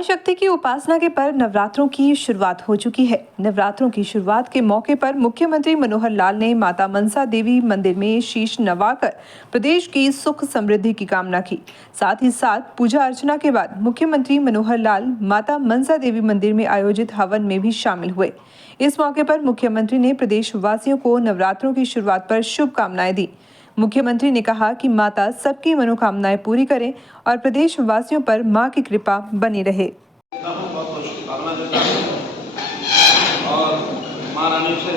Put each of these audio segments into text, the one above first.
मां शक्ति की उपासना के पर्व नवरात्रों की शुरुआत हो चुकी है। नवरात्रों की शुरुआत के मौके पर मुख्यमंत्री मनोहर लाल ने माता मनसा देवी मंदिर में शीश नवाकर प्रदेश की सुख समृद्धि की कामना की। साथ ही साथ पूजा अर्चना के बाद मुख्यमंत्री मनोहर लाल माता मनसा देवी मंदिर में आयोजित हवन में भी शामिल हुए। इस मौके पर मुख्यमंत्री ने प्रदेशवासियों को नवरात्रों की शुरुआत पर शुभकामनाएं दी। मुख्यमंत्री ने कहा कि माता सबकी मनोकामनाएं पूरी करें और प्रदेशवासियों पर मां की कृपा बनी रहे। बहुत शुभकामना देता हूँ और मां रानी से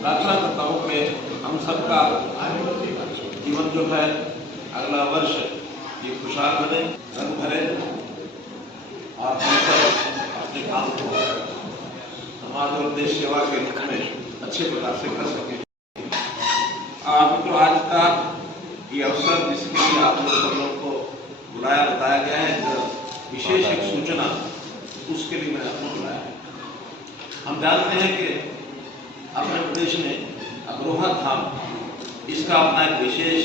प्रार्थना करता हूँ कि हम सबका जीवन जो है अगला वर्ष ये खुशहाल बने, रंग भरे और हम सब अपने काम को समाज और देश सेवा के रूप में अच्छे प्रकार से कर सकें। तो आज का ये अवसर जिसके लिए आप लोगों को बुलाया बताया गया है, विशेष एक सूचना उसके लिए मैंने आपको बुलाया है। हम जानते हैं कि अपने प्रदेश में अग्रोहा धाम इसका अपना एक विशेष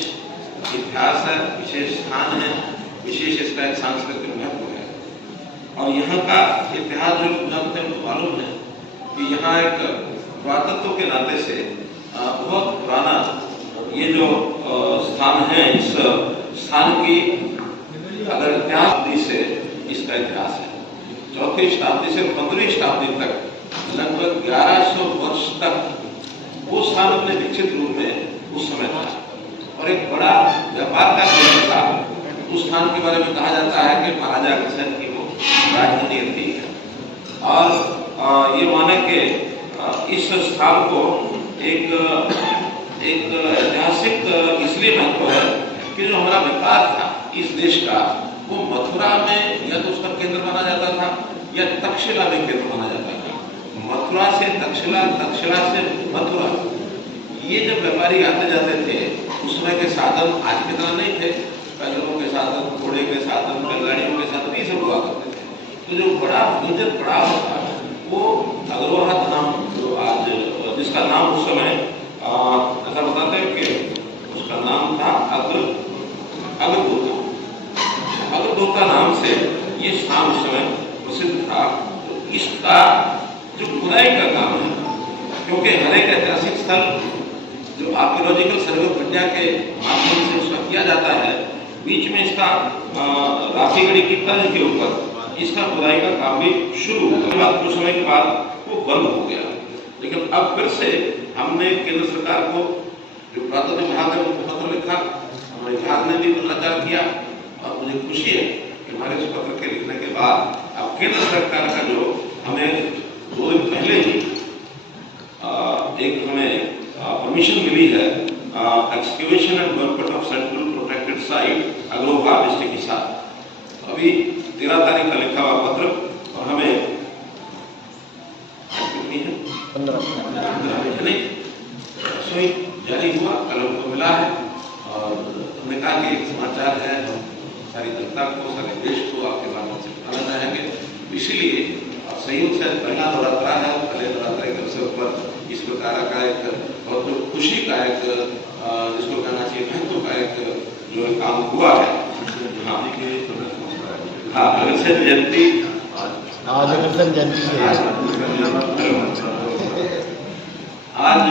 इतिहास है, विशेष स्थान है, विशेष इसका एक सांस्कृतिक महत्व है। और यहाँ का इतिहास जो जानते हैं उनको मालूम है कि यहाँ एक पुरातत्व के नाते से बहुत पुराना ये जो स्थान है, इस स्थान की अगर इतिहास से इसका इतिहास है 4वीं शताब्दी से 15वीं शताब्दी तक लगभग 1100 वर्ष तक वो स्थान अपने विकसित रूप में उस समय था और एक बड़ा व्यापार का केंद्र था। उस स्थान के बारे में कहा जाता है कि महाराजा अग्रसेन की वो राजधानी थी और ये माने कि इस स्थान को एक ऐतिहासिक इसलिए महत्व है कि जो हमारा व्यापार था इस देश का वो मथुरा में या तो उसका केंद्र माना जाता था या तक्षशिला में केंद्र माना जाता था। मथुरा से तक्षशिला, तक्षशिला से मथुरा, ये जब व्यापारी आते जाते थे उस समय के साधन आज की तरह नहीं थे। पैदलों के साधन, घोड़े के साधन, बैलगाड़ियों के साधन ये सब हुआ करते थे। तो जो बड़ा भोजन पड़ाव था वो अग्रोहा धाम, जो आज जिसका नाम उस समय ऐसा बताते हैं कि उसका नाम था अग्रदोता नाम से ये स्थान उस समय प्रसिद्ध था। तो इसका जो खुदाई का काम है, क्योंकि हर एक ऐतिहासिक स्थल जो आर्कियोलॉजिकल सर्वे ऑफ इंडिया के माध्यम से उसका किया जाता है, बीच में इसका राखीगढ़ी की तर्ज के ऊपर इसका खुदाई का काम भी शुरू हुआ। कुछ समय के बाद वो बंद हो गया, लेकिन अब फिर से हमने केंद्र सरकार को जो पुरातत्व विभाग है उनको पत्र लिखा, हमारे विभाग ने भी प्रचार किया और मुझे खुशी है कि हमारे इस पत्र के लिखने के बाद अब केंद्र सरकार का जो हमें 2 दिन पहले ही एक हमें परमिशन मिली है excavation and development of central protected site Agroha district के साथ। अभी 13 तारीख का लिखा हुआ पत्र और हमें 15 जारी हुआ, कल हमको मिला है और हमने कहा कि एक समाचार है सारी जनता को, सारे देश को आपके माध्यम से बताना चाहेंगे। इसीलिए संयोग से पहला नवरात्रा है, पहले नवरात्रे के अवसर पर इस प्रकार का एक बहुत खुशी का एक जिसको कहना चाहिए महत्व का एक जो काम हुआ है। हाँ, अग्रसेन जयंती आज अग्रसेन जयंती आज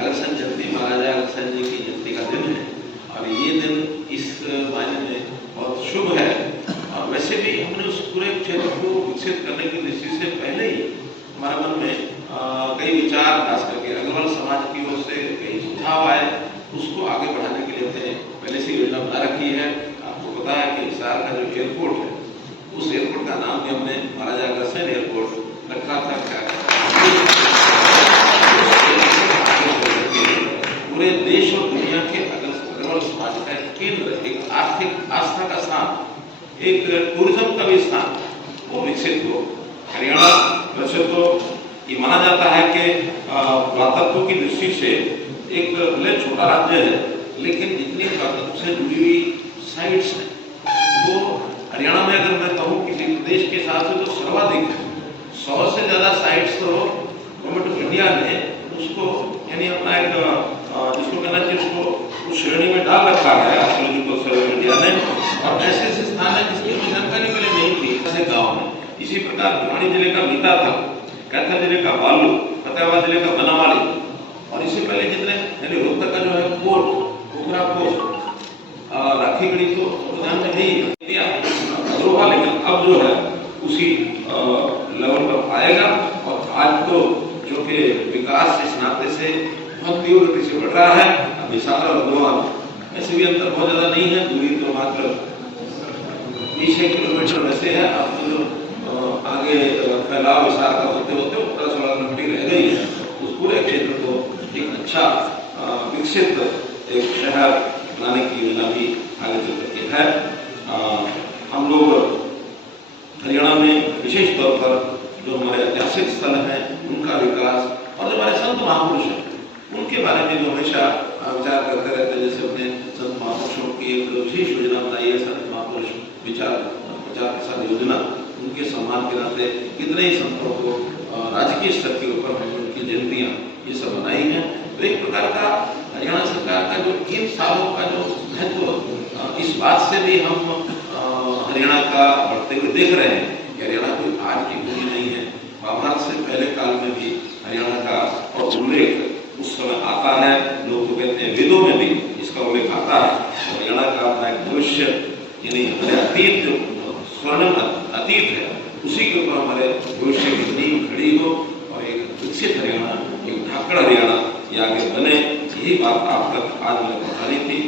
अग्रसेन जयंती, महाराजा अग्रसेन जी की जयंती का दिन है और ये दिन इस मायने में बहुत शुभ है। और वैसे भी हमने उस पूरे क्षेत्र को विकसित करने की दृष्टि से पहले ही हमारे मन में कई विचार, खास करके अग्रवाल समाज की ओर से कई सुझाव आए, उसको आगे बढ़ाने के लिए हमने पहले से योजना बना रखी है। आपको पता है कि हिसार का जो एयरपोर्ट है, उस एयरपोर्ट का नाम भी हमने महाराजा अग्रसेन एयरपोर्ट रखा था। पूरे देश और दुनिया के अग्रवाल समाज का एक केंद्र, एक आर्थिक आस्था का स्थान, एक टूरिज्म का भी स्थान वो विकसित हो। हरियाणा वैसे तो ये माना जाता है कि पुरातत्व की दृष्टि से एक भले छोटा राज्य है, लेकिन जितनी पुरातत्व से जुड़ी हुई साइट्स हैं वो हरियाणा में अगर मैं कहूँ किसी प्रदेश के हिसाब से तो सर्वाधिक है। 100 से ज़्यादा साइट्स तो गवर्नमेंट ऑफ इंडिया ने उसको यानी अपना एक जिसको कहना चाहिए उसको उस श्रेणी में डाल रखा है आर्कियोलॉजिकल सर्वे ऑफ इंडिया ने। और ऐसे ऐसे स्थान है जिसकी हमें जानकारी पहले नहीं थी, ऐसे गाँव में इसी प्रकार भिवानी जिले का मीता था, कैथल जिले का बालू, फतेहाबाद जिले का बनावाली, और इससे पहले जितने यानी रोहतक का जो है कोट, पोखरा कोट, राखीगढ़ी तो उद्यान में ही दिया अग्रवाल, लेकिन अब जो है उसी लेवल पर आएगा। और आज तो जो कि विकास इस नाते से बहुत तीव्र गति से बढ़ रहा है। अब विशाल और अग्रवाल ऐसे भी अंतर बहुत ज्यादा नहीं है, दूरी तो मात्र 20 किलोमीटर वैसे है। अब तो जो आगे फैलाव विशाल का होते होते 15-16 किलोमीटर रह गई है, उस पूरे क्षेत्र को एक अच्छा विकसित एक शहर बनाने की योजना भी आगे चल सकती है। हम लोग हरियाणा में विशेष तौर पर जो हमारे ऐतिहासिक स्थल हैं उनका विकास, और जो हमारे संत महापुरुष हैं उनके बारे में जो हमेशा विचार करते रहते हैं। जैसे अपने संत महापुरुषों की एक विशेष योजना बनाई है, संत महापुरुष विचार प्रचार प्रसार योजना। उनके सम्मान के नाते कितने ही संतों को राजकीय स्तर के ऊपर हमने उनकी जयंतियाँ ये सब बनाई हैं। तो एक प्रकार का हरियाणा सरकार का जो 3 सालों का जो महत्व, इस बात से भी हम हरियाणा का बढ़ते हुए देख रहे हैं कि हरियाणा कोई आज की भूमि नहीं है। महाभारत से पहले काल में भी हरियाणा का और उल्लेख उस समय आता है। लोग तो कहते हैं वेदों में भी इसका उल्लेख आता है। हरियाणा का अपना एक भविष्य, यानी हमारे अतीत जो स्वर्णिम अतीत है, उसी के ऊपर हमारे भविष्य की नींव खड़ी हो और एक विकसित हरियाणा, एक धाकड़ हरियाणा ये आगे बने। यही बात आप तक आज मैंने बतानी थी।